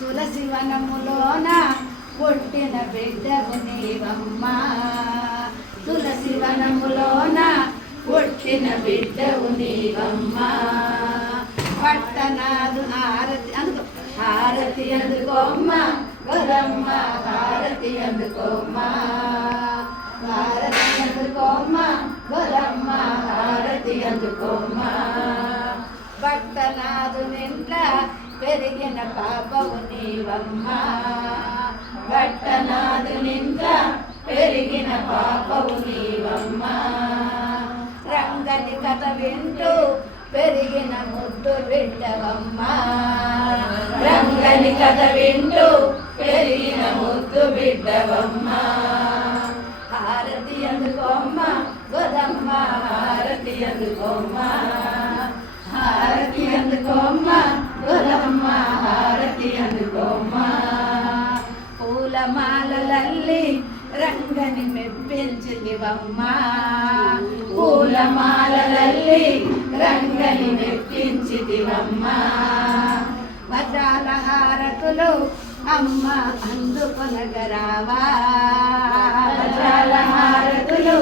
తులసి వనములోన పుట్టిన బిడ్డవు నీవమ్మా. తులసి వనములోన పుట్టిన బిడ్డవు నీవమ్మా. పట్టనాదు హారతి అందుకో, హారతి అందుకోమ్మ గొరమ్మ, హారతి అందుకోమ్మ, హారతి అందుకోమ్మ గొరమ్మ, హారతి అందుకోమ్మ. పట్టనాదు నింట్ల పెరిగిన పాపవు నీవమ్మా. పట్టనాదు నింట్ల పెరిగిన పాపవు నీవమ్మా. రంగని కథ వింటూ పెరిగిన ముద్దు బిడ్డవమ్మా. రంగని కథ వింటూ పెరిగిన ముద్దు బిడ్డవమ్మా. హారతి అందుకోమ్మ గోదమ్మ, హారతి అందుకోమ్మ, హారతి అందుకోమ్మ గోదమ్మ, హారతి అందుకోమ్మ. పూలమాలలల్లి రంగని మెప్పించితివమ్మా. పూలమాలలల్లి రంగని మెప్పించితివమ్మా. వజ్రాల హారతులు అమ్మ అందుకొనగరావా. వజ్రాల హారతులు